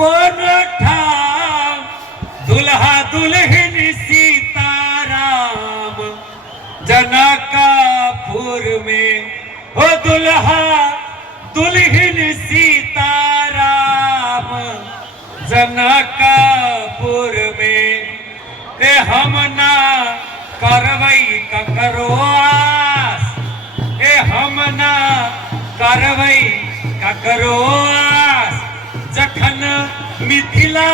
कोण ठाम दुल्हा दुल्हन सीताराम जनकापुर में हो दुल्हा दुल्हन सीताराम जनकापुर में ते हम ना करवई ककरो आस ए हम ना करवई ककरो आस जखन मिथिला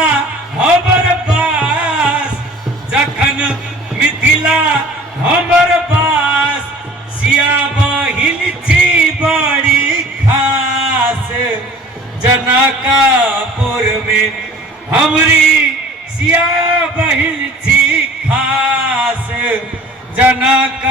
हमर बास जखन मिथिला हमर बास सिया बहिन छी बड़ी खास जनकापुर में हमरी सिया बहिन छी खास जनक